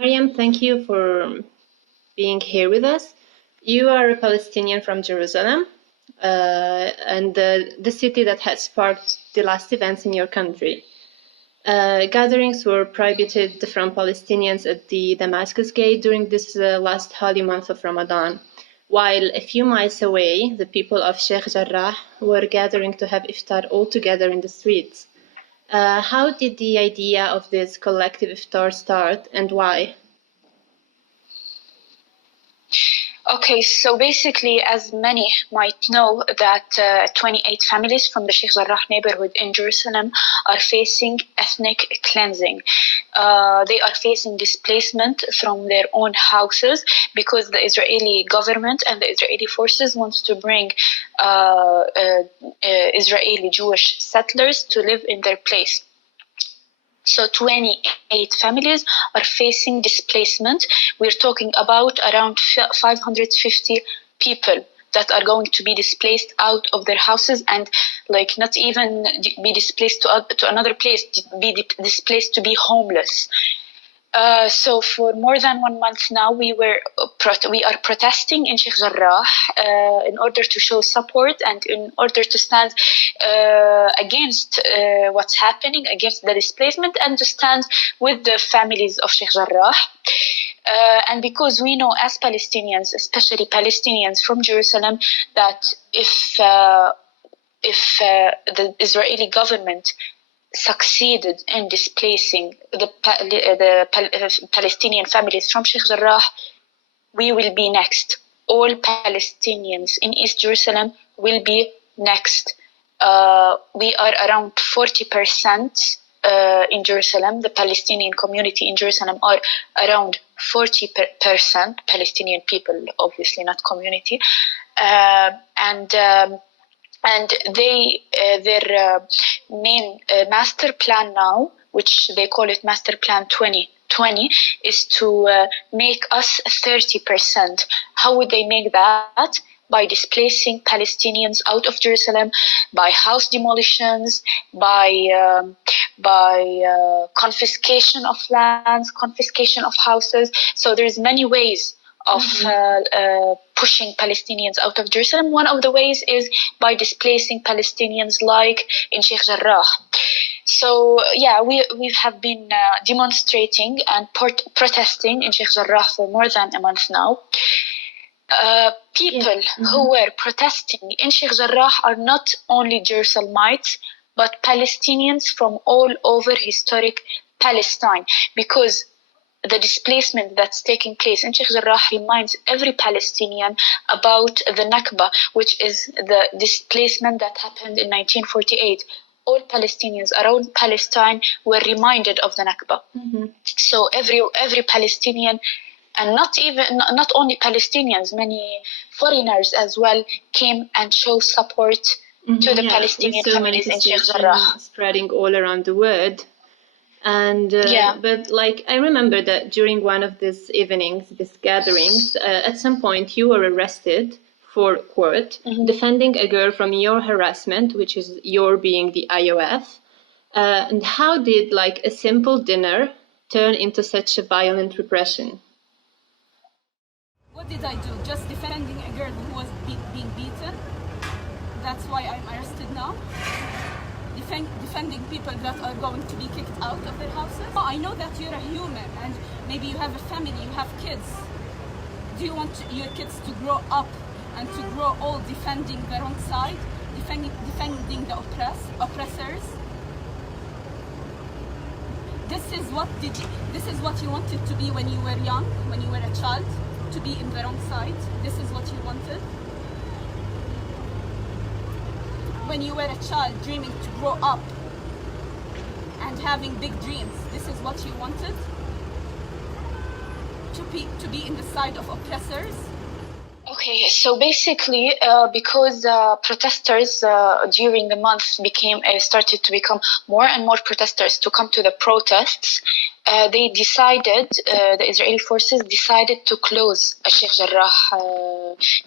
Maryam, thank you for being here with us. You are a Palestinian from Jerusalem, and the city that has sparked the last events in your country. Gatherings were prohibited from Palestinians at the Damascus Gate during this last holy month of Ramadan, while a few miles away, the people of Sheikh Jarrah were gathering to have iftar all together in the streets. How did the idea of this collective iftar start, and why? Okay, so basically, as many might know, that 28 families from the Sheikh Jarrah neighborhood in Jerusalem are facing ethnic cleansing. They are facing displacement from their own houses because the Israeli government and the Israeli forces want to bring Israeli Jewish settlers to live in their place. So 28 families are facing displacement. We're talking about around 550 people that are going to be displaced out of their houses, and like not even be displaced to another place, be displaced to be homeless. So for more than 1 month now, we are protesting in Sheikh Jarrah in order to show support and in order to stand against what's happening, against the displacement, and to stand with the families of Sheikh Jarrah. And because we know as Palestinians, especially Palestinians from Jerusalem, that if the Israeli government succeeded in displacing the Palestinian families from Sheikh Jarrah, we will be next. All Palestinians in East Jerusalem will be next. We are around 40% in Jerusalem. The Palestinian community in Jerusalem are around 40% Palestinian people, obviously not community. And their main master plan now, which they call it Master Plan 2020, is to make us 30%. How would they make that? By displacing Palestinians out of Jerusalem, by house demolitions, by confiscation of lands, confiscation of houses. So there's many ways of pushing Palestinians out of Jerusalem. One of the ways is by displacing Palestinians, like in Sheikh Jarrah. So yeah, we have been demonstrating and protesting in Sheikh Jarrah for more than a month now. People who were protesting in Sheikh Jarrah are not only Jerusalemites, but Palestinians from all over historic Palestine, because the displacement that's taking place in Sheikh Jarrah reminds every Palestinian about the Nakba, which is the displacement that happened in 1948. All Palestinians around Palestine were reminded of the Nakba. So every Palestinian, and not only Palestinians, many foreigners as well, came and showed support to the Palestinian families in Sheikh Jarrah. Spreading all around the world. And but like I remember that during one of these evenings, these gatherings, at some point you were arrested for, quote, defending a girl from your harassment, which is your being the IOF. And how did like a simple dinner turn into such a violent repression? What did I do? Just defending a girl who was being beaten? That's why I'm arrested now? Defending people that are going to be kicked out of their houses? I know that you're a human and maybe you have a family, you have kids. Do you want your kids to grow up and to grow old defending the wrong side? Defending the oppressors? This is what you wanted to be when you were young, when you were a child, to be in the wrong side? This is what you wanted? When you were a child dreaming to grow up and having big dreams, this is what you wanted? To be in the side of oppressors? Okay, so basically, because protesters during the month started to become more and more protesters to come to the protests, they decided, the Israeli forces decided to close a Sheikh Jarrah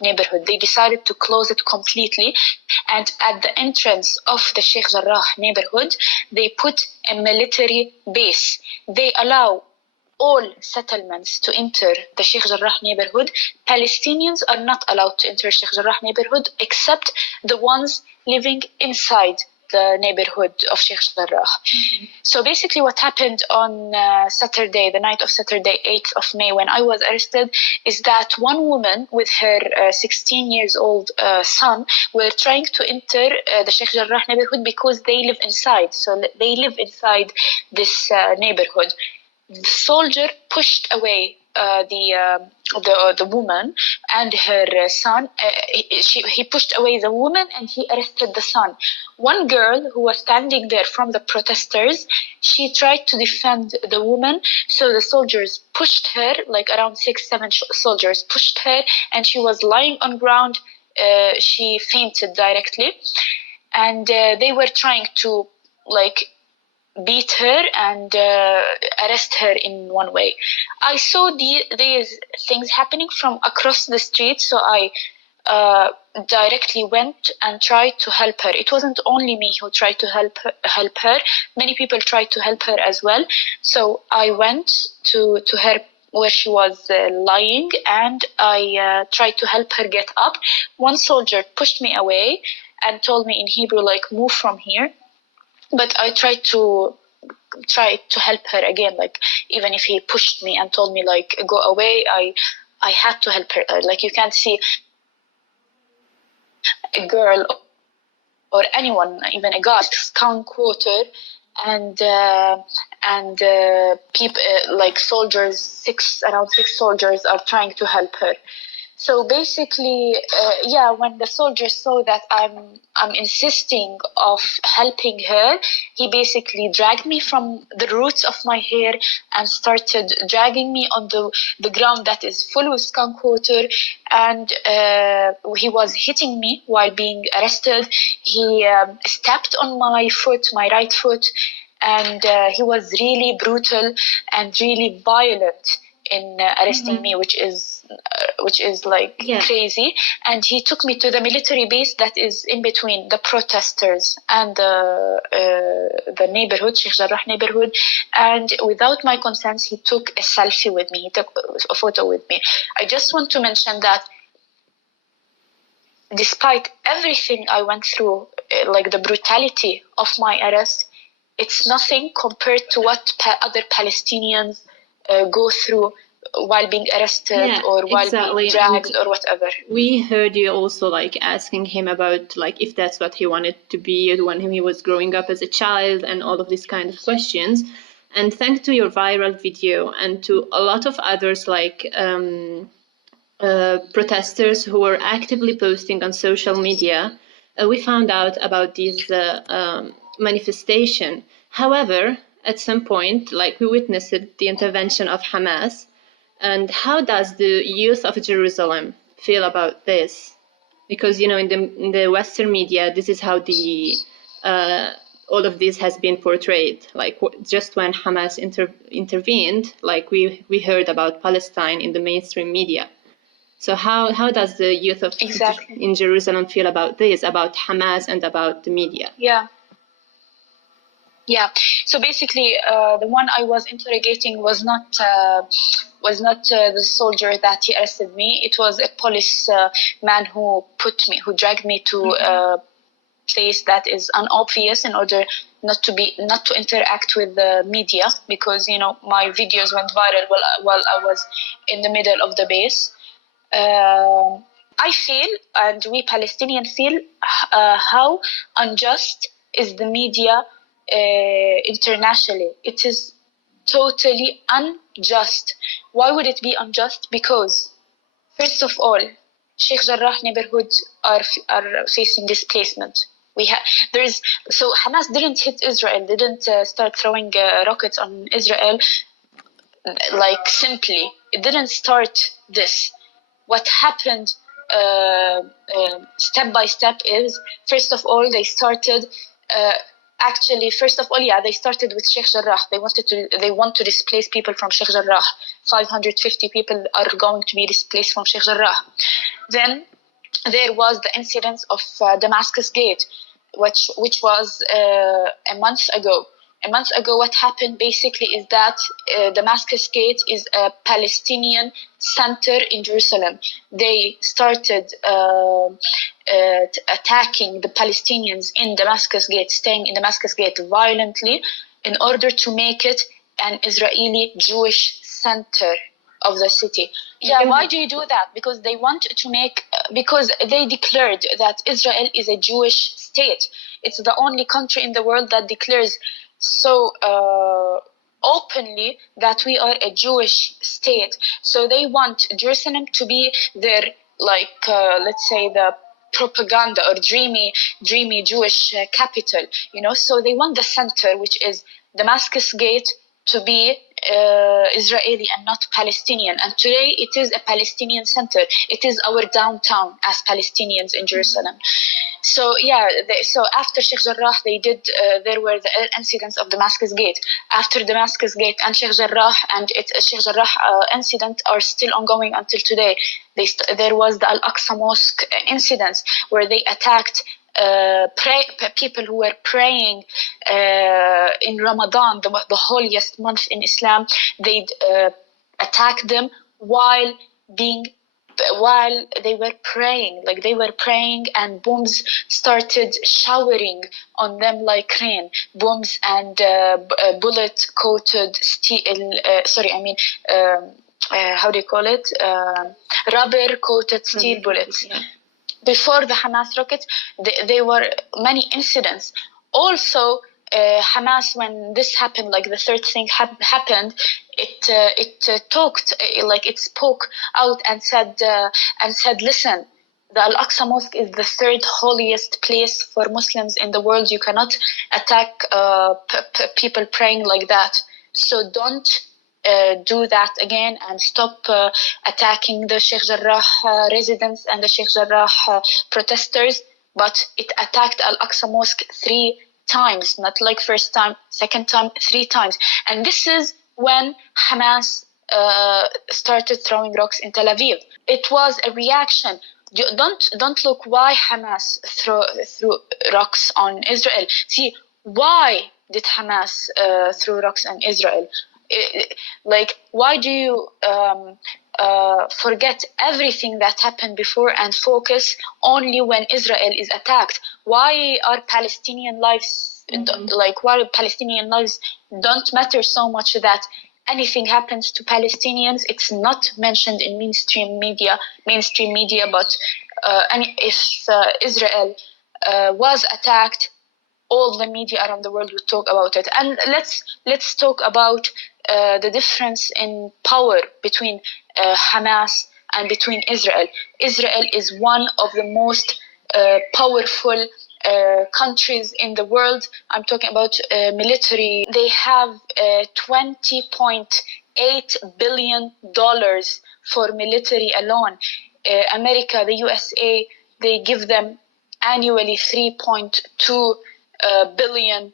neighborhood. They decided to close it completely, and at the entrance of the Sheikh Jarrah neighborhood, they put a military base. They allow all settlements to enter the Sheikh Jarrah neighborhood, Palestinians are not allowed to enter Sheikh Jarrah neighborhood except the ones living inside the neighborhood of Sheikh Jarrah. So basically what happened on Saturday, the night of Saturday, 8th of May, when I was arrested, is that one woman with her 16 years old son were trying to enter the Sheikh Jarrah neighborhood because they live inside. So they live inside this neighborhood. The soldier pushed away the woman and her son. He pushed away the woman and he arrested the son. One girl who was standing there from the protesters, she tried to defend the woman, so the soldiers pushed her, like around 6-7 soldiers pushed her, and she was lying on ground. She fainted directly, and they were trying to like beat her and arrest her in one way. I saw these things happening from across the street, so I directly went and tried to help her. It wasn't only me who tried to help her. Many people tried to help her as well. So I went to her where she was lying, and I tried to help her get up. One soldier pushed me away and told me in Hebrew, like, move from here. But I tried to help her again, like, even if he pushed me and told me, like, go away, I had to help her. Like, you can't see a girl or anyone, even a guy, town quarter, and people, like soldiers, around six soldiers are trying to help her. So basically, when the soldier saw that I'm insisting of helping her, he basically dragged me from the roots of my hair and started dragging me on the ground that is full with skunk water. And he was hitting me while being arrested. He stepped on my foot, my right foot, and he was really brutal and really violent in arresting me, which is like crazy. And he took me to the military base that is in between the protesters and the neighborhood, Sheikh Jarrah neighborhood. And without my consent, he took a selfie with me. He took a photo with me. I just want to mention that despite everything I went through, like the brutality of my arrest, it's nothing compared to what other Palestinians go through while being arrested or while being dragged or whatever. We heard you also like asking him about like if that's what he wanted to be when he was growing up as a child and all of these kind of questions. And thanks to your viral video and to a lot of others like protesters who were actively posting on social media, we found out about this manifestation. However, at some point, like we witnessed the intervention of Hamas. And how does the youth of Jerusalem feel about this? Because, you know, in the Western media, this is how the all of this has been portrayed. Like just when Hamas intervened, like we heard about Palestine in the mainstream media. So how does the youth of in Jerusalem feel about this, about Hamas and about the media? Yeah. So basically, the one I was interrogating was not the soldier that he arrested me. It was a police man who dragged me to a place that is unobvious in order not to interact with the media, because you know my videos went viral while I was in the middle of the base. I feel, and we Palestinians feel, how unjust is the media internationally. It is totally unjust. Why would it be unjust? Because first of all, Sheikh Jarrah neighborhoods are facing displacement. So Hamas didn't hit Israel, didn't start throwing rockets on Israel like simply. It didn't start this. What happened step by step is, first of all, they started they started with Sheikh Jarrah. They want to displace people from Sheikh Jarrah. 550 people are going to be displaced from Sheikh Jarrah. Then there was the incident of Damascus Gate, which was a month ago. a month ago, what happened basically is that Damascus Gate is a Palestinian center in Jerusalem. They started attacking the Palestinians in Damascus Gate, staying in Damascus Gate violently, in order to make it an Israeli Jewish center of the city. Yeah, why do you do that? Because they want to make, because they declared that Israel is a Jewish state. It's the only country in the world that declares so openly that we are a Jewish state. So they want Jerusalem to be their, like, let's say, the propaganda or dreamy Jewish capital, you know. So they want the center, which is Damascus Gate, to be Israeli and not Palestinian. And today it is a Palestinian center. It is our downtown as Palestinians in Jerusalem. So yeah, so after Sheikh Jarrah, they did. There were the incidents of Damascus Gate. After Damascus Gate and Sheikh Jarrah, and Sheikh Jarrah incident are still ongoing until today. There was the Al-Aqsa Mosque incidents where they attacked people who were praying in Ramadan, the holiest month in Islam. They attacked them while they were praying, like they were praying, and bombs started showering on them like rain. Bombs and bullet coated steel, how do you call it? Rubber coated steel bullets. Yeah. Before the Hamas rockets, there were many incidents. Also, Hamas, when this happened, like the third thing happened, it spoke out and said, listen, the Al-Aqsa Mosque is the third holiest place for Muslims in the world. You cannot attack people praying like that. So don't do that again, and stop attacking the Sheikh Jarrah residents and the Sheikh Jarrah protesters. But it attacked Al-Aqsa Mosque 3 times, not like first time, second time, 3 times. And this is when Hamas started throwing rocks in Tel Aviv. It was a reaction. Don't look why Hamas threw rocks on Israel. See, why did Hamas throw rocks on Israel? Like, why do you forget everything that happened before and focus only when Israel is attacked? Why are Palestinian lives why Palestinian lives don't matter so much that anything happens to Palestinians? It's not mentioned in mainstream media, but if Israel was attacked, all the media around the world would talk about it. And let's talk about the difference in power between Hamas and between Israel. Israel is one of the most powerful countries in the world. I'm talking about military. They have $20.8 billion for military alone. America, the USA, they give them annually $3.2 billion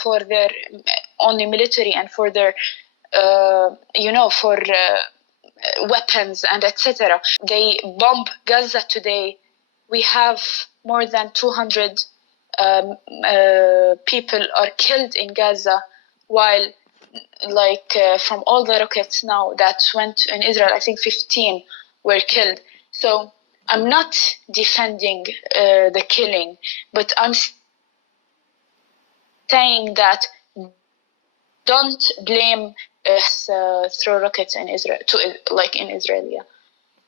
for their only military and for their weapons and etc. They bomb Gaza today. We have more than 200 people are killed in Gaza, while from all the rockets now that went in Israel, I think 15 were killed. So I'm not defending the killing, but I'm saying that don't blame throw rockets in Israel, in Israel. Yeah.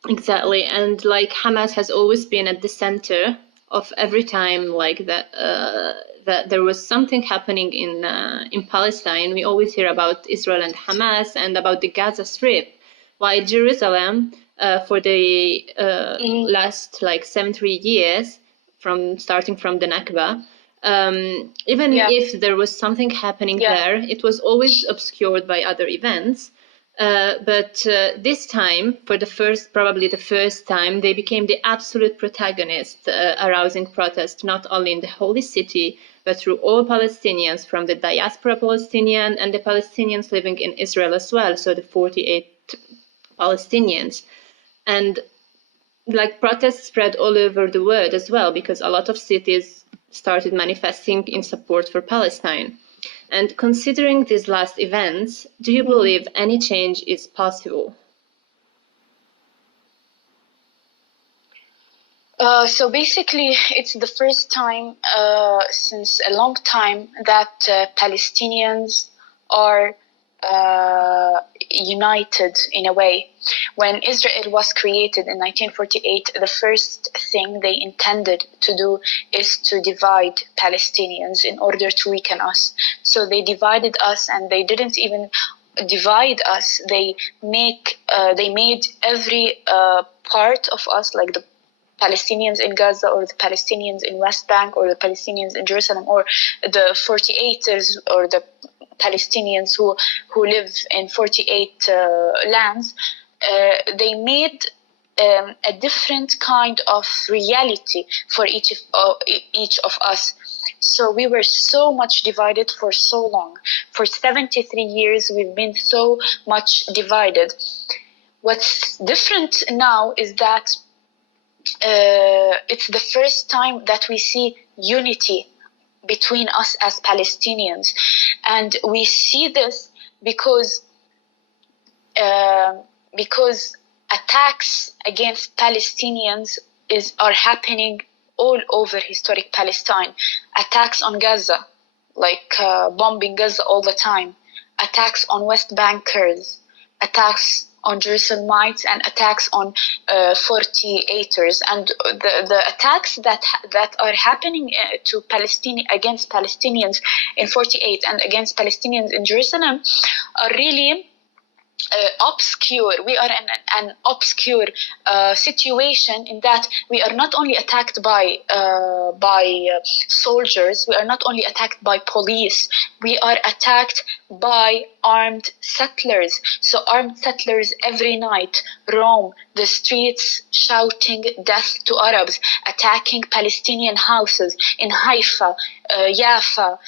Exactly, and Hamas has always been at the center of every time that there was something happening in Palestine. We always hear about Israel and Hamas and about the Gaza Strip, while Jerusalem for the last 73 years, starting from the Nakba, even if there was something happening there, it was always obscured by other events. But this time, probably the first time, they became the absolute protagonists, arousing protest not only in the holy city, but through all Palestinians, from the diaspora Palestinian and the Palestinians living in Israel as well, so the 48 Palestinians. And protests spread all over the world as well, because a lot of cities started manifesting in support for Palestine. And considering these last events, do you believe any change is possible? So basically, it's the first time since a long time that Palestinians are united in a way. When Israel was created in 1948, the first thing they intended to do is to divide Palestinians in order to weaken us. So they divided us, and they didn't even divide us. They made every part of us, like the Palestinians in Gaza or the Palestinians in West Bank or the Palestinians in Jerusalem or the 48ers or the Palestinians who live in 48 lands, they made a different kind of reality for each of us. So we were so much divided for so long. For 73 years, we've been so much divided. What's different now is that it's the first time that we see unity between us as Palestinians, and we see this because attacks against Palestinians are happening all over historic Palestine. Attacks on Gaza, like bombing Gaza all the time. Attacks on West Bankers. Attacks on Jerusalemites and attacks on 48ers, and the attacks that are happening to against Palestinians in 48 and against Palestinians in Jerusalem are really obscure. We are in an obscure situation in that we are not only attacked by soldiers, we are not only attacked by police, we are attacked by armed settlers. So armed settlers every night roam the streets shouting death to Arabs, attacking Palestinian houses in Haifa, Jaffa,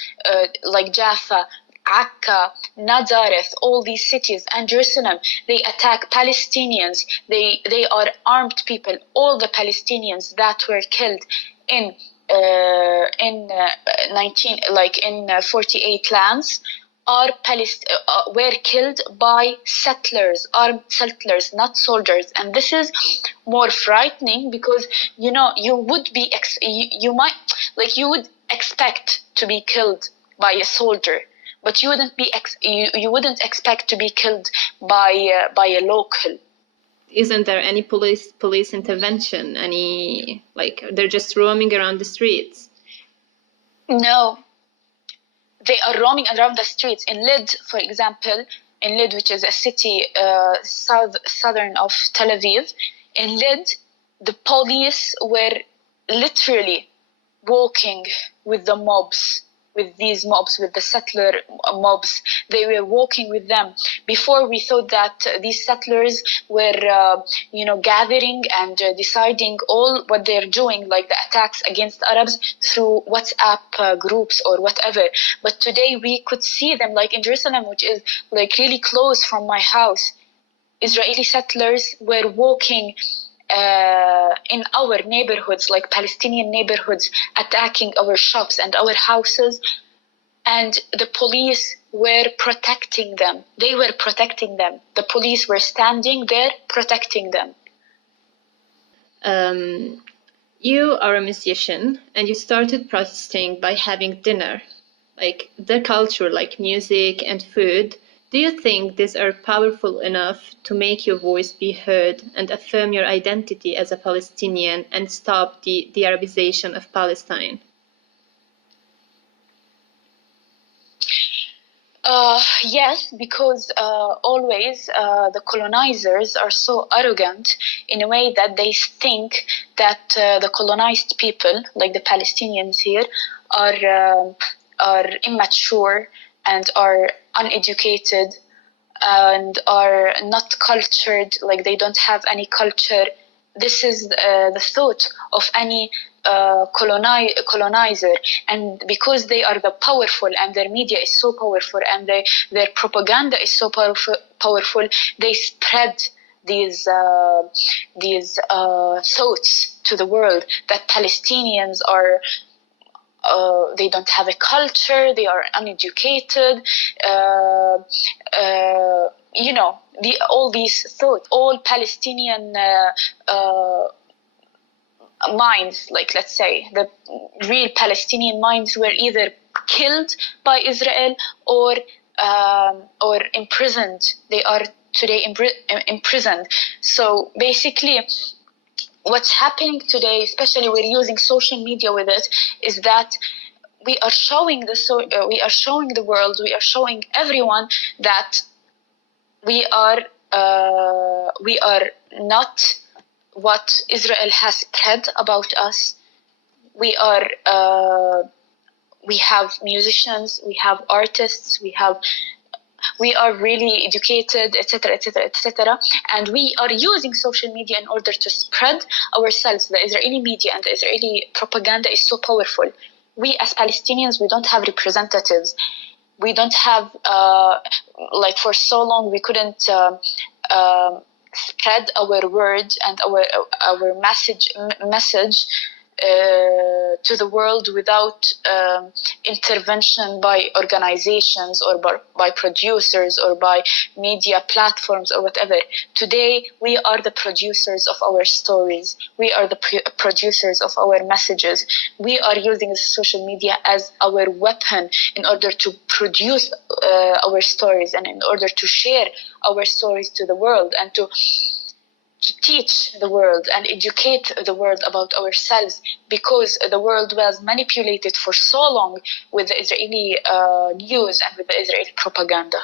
like Jaffa, Akka, Nazareth, all these cities, and Jerusalem. They attack Palestinians. They are armed people. All the Palestinians that were killed in 48 lands were killed by settlers, armed settlers, not soldiers. And this is more frightening because you would expect to be killed by a soldier, but you wouldn't expect to be killed by a local. Isn't there any police intervention? Any, like, they're just roaming around the streets? No, they are roaming around the streets. In Lid, for example, which is a city southern of Tel Aviv, in Lid, the police were literally walking with the mobs. With the settler mobs. They were walking with them. Before, we thought that these settlers were, gathering and deciding all what they're doing, like the attacks against Arabs through WhatsApp groups or whatever. But today we could see them, like in Jerusalem, which is like really close from my house. Israeli settlers were walking in our neighborhoods, like Palestinian neighborhoods, attacking our shops and our houses, and the police were protecting them. They were protecting them. The police were standing there protecting them. You are a musician, and you started protesting by having dinner, like the culture, like music and food. Do you think these are powerful enough to make your voice be heard and affirm your identity as a Palestinian and stop the Arabization of Palestine? Yes, because always the colonizers are so arrogant in a way that they think that the colonized people, like the Palestinians here, are immature and are uneducated and are not cultured, like they don't have any culture. This is the thought of any colonizer, and because they are the powerful and their media is so powerful and their propaganda is so powerful, they spread these thoughts to the world that Palestinians are they don't have a culture, they are uneducated, all these thoughts, all Palestinian minds, like let's say the real Palestinian minds, were either killed by Israel or imprisoned. They are today imprisoned. So basically, what's happening today, especially we're using social media with it, is that we are showing the world, we are showing everyone that we are not what Israel has spread about us. We have musicians, we have artists, we are really educated, etc., etc., etc., and we are using social media in order to spread ourselves. The Israeli media and the Israeli propaganda is so powerful. We as Palestinians, we don't have representatives. We don't have, for so long, we couldn't spread our word and our message to the world without intervention by organizations or by producers or by media platforms or whatever. Today, we are the producers of our stories. We are the producers of our messages. We are using social media as our weapon in order to produce our stories and in order to share our stories to the world and to teach the world and educate the world about ourselves, because the world was manipulated for so long with the Israeli news and with the Israeli propaganda.